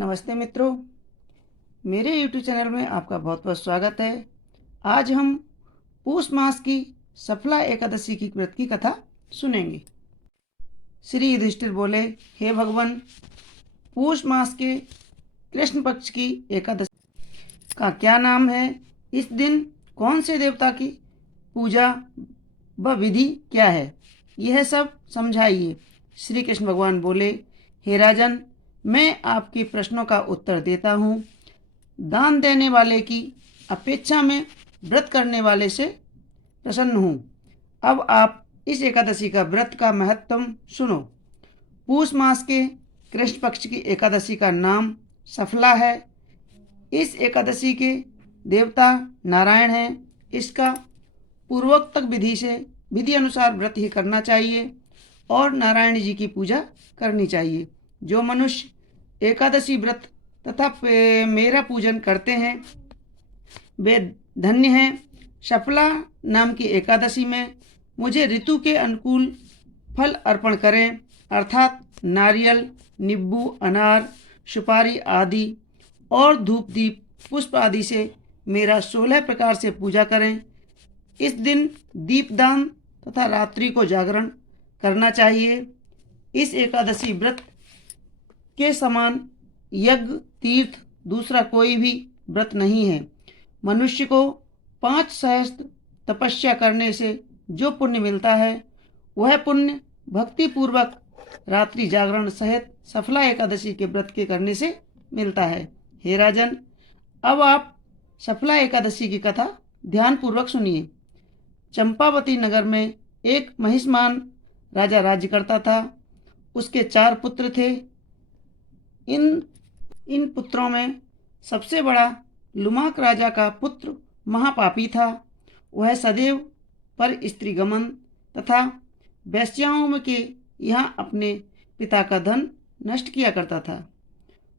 नमस्ते मित्रों, मेरे YouTube चैनल में आपका बहुत बहुत स्वागत है। आज हम पूष मास की सफला एकादशी की व्रत की कथा सुनेंगे। श्री युधिष्ठिर बोले, हे भगवान, पूष मास के कृष्ण पक्ष की एकादशी का क्या नाम है? इस दिन कौन से देवता की पूजा व विधि क्या है? यह सब समझाइए। श्री कृष्ण भगवान बोले, हे राजन, मैं आपके प्रश्नों का उत्तर देता हूँ। दान देने वाले की अपेक्षा में व्रत करने वाले से प्रसन्न हूँ। अब आप इस एकादशी का व्रत का महत्व सुनो। पूष मास के कृष्ण पक्ष की एकादशी का नाम सफला है। इस एकादशी के देवता नारायण हैं। इसका पूर्वोक्त विधि अनुसार व्रत ही करना चाहिए और नारायण जी की पूजा करनी चाहिए। जो मनुष्य एकादशी व्रत तथा मेरा पूजन करते हैं वे धन्य हैं। सफला नाम की एकादशी में मुझे ऋतु के अनुकूल फल अर्पण करें, अर्थात नारियल, नींबू, अनार, सुपारी आदि और धूप दीप पुष्प आदि से मेरा 16 प्रकार से पूजा करें। इस दिन दीपदान तथा रात्रि को जागरण करना चाहिए। इस एकादशी व्रत के समान यज्ञ तीर्थ दूसरा कोई भी व्रत नहीं है। मनुष्य को 5 सहस्त्र तपस्या करने से जो पुण्य मिलता है वह पुण्य भक्ति पूर्वक रात्रि जागरण सहित सफला एकादशी के व्रत के करने से मिलता है। हे राजन, अब आप सफला एकादशी की कथा ध्यान पूर्वक सुनिए। चंपावती नगर में एक महिष्मान राजा राज्य करता था। उसके 4 पुत्र थे। इन पुत्रों में सबसे बड़ा लुमाक राजा का पुत्र महापापी था। वह सदैव पर स्त्री गमन तथा वेश्याओं के यहाँ अपने पिता का धन नष्ट किया करता था।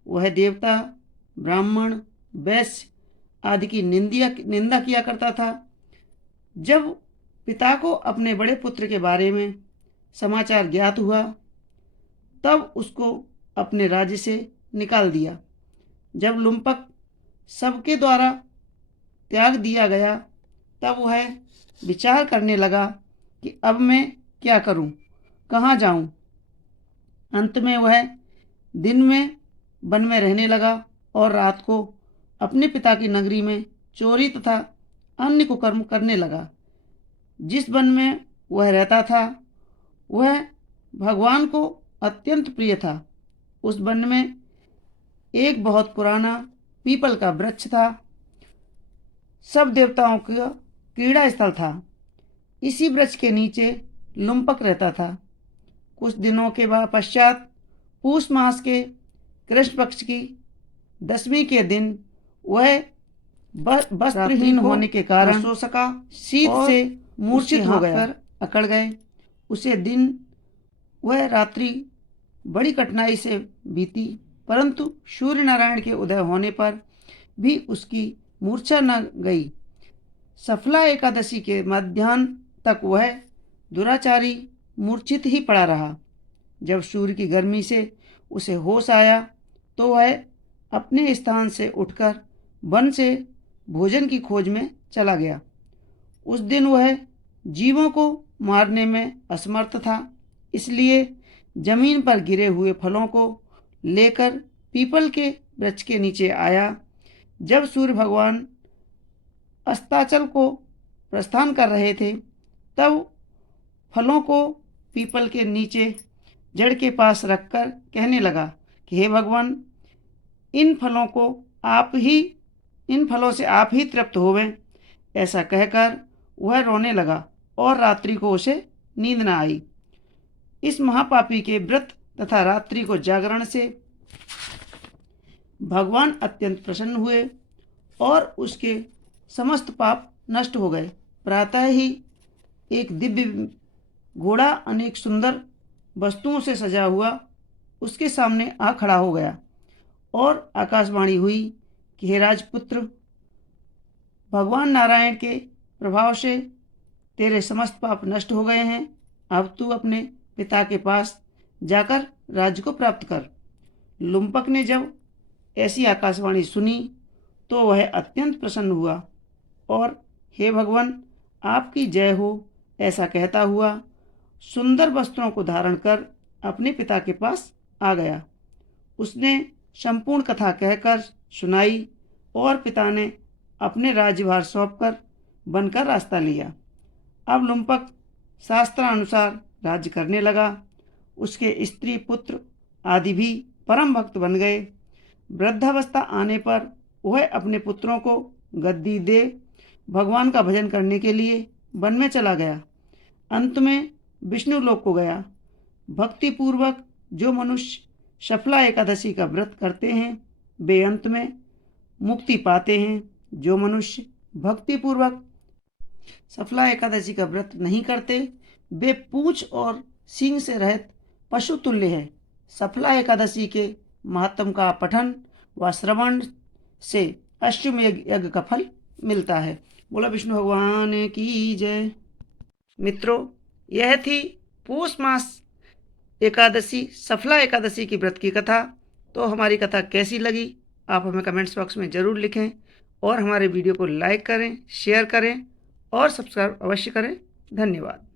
वह देवता, ब्राह्मण, वैश्य आदि की निंदा किया करता था। जब पिता को अपने बड़े पुत्र के बारे में समाचार ज्ञात हुआ तब उसको अपने राज्य से निकाल दिया। जब लुम्पक सबके द्वारा त्याग दिया गया तब वह विचार करने लगा कि अब मैं क्या करूं, कहाँ जाऊं। अंत में वह दिन में वन में रहने लगा और रात को अपने पिता की नगरी में चोरी तथा अन्य कुकर्म करने लगा। जिस वन में वह रहता था वह भगवान को अत्यंत प्रिय था। उस वन में एक बहुत पुराना पीपल का वृक्ष था। सब देवताओं का क्रीड़ा स्थल था। इसी वृक्ष के नीचे लुम्पक रहता था। कुछ दिनों के पश्चात पूष मास के कृष्ण पक्ष की 10वीं के दिन वह वस्त्रहीन होने के कारण सो सका। शीत से मूर्छित हो गया, अकड़ गए। उसे दिन वह रात्रि बड़ी कठिनाई से बीती, परंतु सूर्य नारायण के उदय होने पर भी उसकी मूर्छा न गई। सफला एकादशी के मध्याह्न तक वह दुराचारी मूर्छित ही पड़ा रहा। जब सूर्य की गर्मी से उसे होश आया तो वह अपने स्थान से उठकर वन से भोजन की खोज में चला गया। उस दिन वह जीवों को मारने में असमर्थ था, इसलिए जमीन पर गिरे हुए फलों को लेकर पीपल के वृक्ष के नीचे आया। जब सूर्य भगवान अस्ताचल को प्रस्थान कर रहे थे तब फलों को पीपल के नीचे जड़ के पास रखकर कहने लगा कि हे भगवान, इन फलों से आप ही तृप्त होवें। ऐसा कहकर वह रोने लगा और रात्रि को उसे नींद न आई। इस महापापी के व्रत तथा रात्रि को जागरण से भगवान अत्यंत प्रसन्न हुए और उसके समस्त पाप नष्ट हो गए। प्रातः ही एक दिव्य घोड़ा अनेक सुंदर वस्तुओं से सजा हुआ उसके सामने आ खड़ा हो गया और आकाशवाणी हुई कि हे राजपुत्र, भगवान नारायण के प्रभाव से तेरे समस्त पाप नष्ट हो गए हैं। अब तू अपने पिता के पास जाकर राज्य को प्राप्त कर। लुम्पक ने जब ऐसी आकाशवाणी सुनी तो वह अत्यंत प्रसन्न हुआ और हे भगवान आपकी जय हो ऐसा कहता हुआ सुंदर वस्त्रों को धारण कर अपने पिता के पास आ गया। उसने संपूर्ण कथा कहकर सुनाई और पिता ने अपने राज्यभार सौंपकर बनकर रास्ता लिया। अब लुम्पक शास्त्रानुसार राज्य करने लगा। उसके स्त्री पुत्र आदि भी परम भक्त बन गए। वृद्धावस्था आने पर वह अपने पुत्रों को गद्दी दे भगवान का भजन करने के लिए वन में चला गया। अंत में विष्णु लोक को गया। भक्ति पूर्वक जो मनुष्य सफला एकादशी का व्रत करते हैं वे अंत में मुक्ति पाते हैं। जो मनुष्य भक्ति पूर्वक सफला एकादशी का व्रत नहीं करते वे पूंछ और सींग से रहित पशु तुल्य है। सफला एकादशी के महात्म का पठन व श्रवण से अश्वमेध यज्ञ का फल मिलता है। बोला विष्णु भगवान की जय। मित्रों, यह थी पौष मास एकादशी सफला एकादशी की व्रत की कथा। तो हमारी कथा कैसी लगी आप हमें कमेंट्स बॉक्स में ज़रूर लिखें और हमारे वीडियो को लाइक करें, शेयर करें और सब्सक्राइब अवश्य करें। धन्यवाद।